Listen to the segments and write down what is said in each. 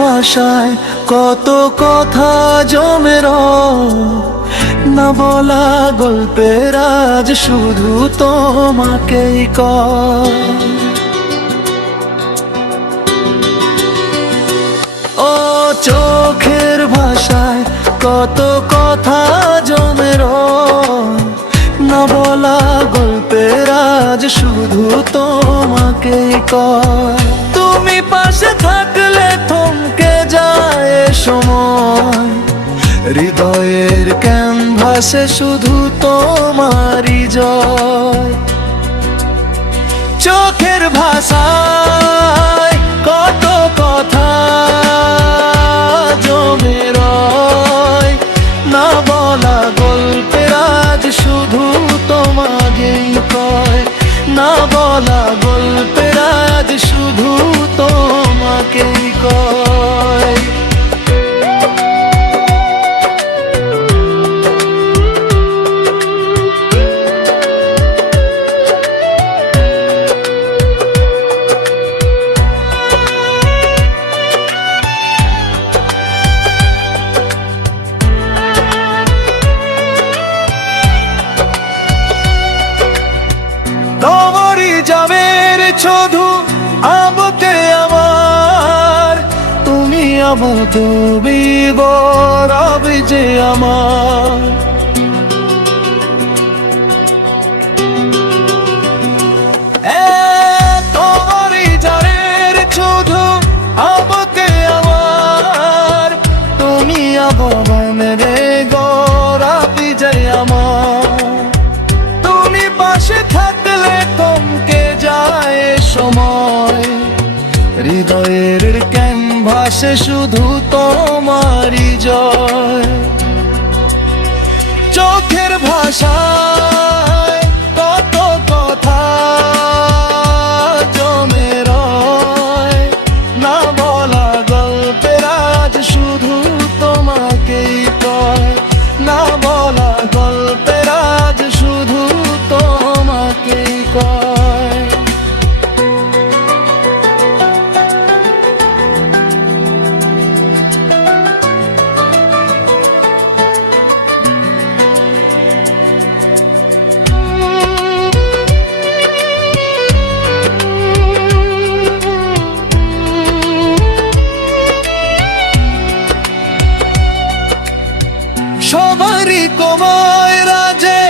ভাষায় কত কথা জমে না বলা গল্পের আজ শুধু তোমাকেই কয়। ও চোখের ভাষায় কত কথা জমে না বলা গল্পের আজ শুধু তোমাকেই কয়। তুমি পাশে থাকলে থমকে যায় সময়, হৃদয়ের ক্যানভাসে শুধু তোমারই জয়। চোখের ভাষায় কত কথা জমে রয় না বলা গল্পের আজ শুধু তোমাকেই কয়। না বলা গল্পের আজ শুধু তোমাকেই কয়। তোমারই জামের শুধু আবতে আমার, তুমি আবত বিবরবি যে আমার। তোমারই জামের শুধু আবতে আমার, তুমি আবন রে গরবি যে আমার। তুমি পাশে থাকলে থমকে যায় সময়, হৃদয়ের ক্যানভাসে শুধু তোমারই জয়। চোখের ভাষায় কত কথা জমে রয় না বলা গল্পের আজ শুধু তোমাকেই কয়। না বলা গল্পের আজ শুধু তোমাকেই কয়। সবারই কমায় রাজে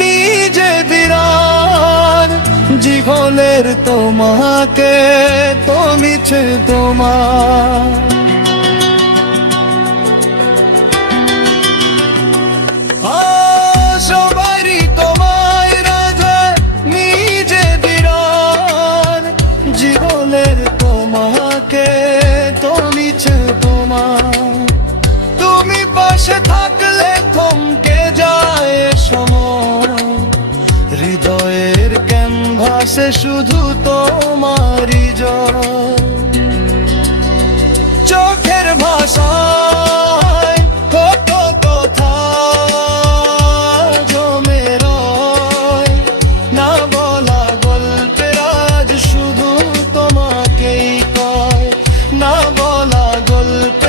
নিজে বিরান, জীবনের তোমাকে তো মিছে তোমার। সবারই কমায় রাজে নিজে বিরান, জীবনের তোমাকে তো মিছে তোমার। তুমি পাশে থাকলে থমকে যায় সময়, হৃদয়ের ক্যানভাসে শুধু তোমারই জয়। চোখের ভাষায় কত কথা জমে রয় না বলা গল্পের আজ শুধু তোমাকেই কয়। না বলা গল্প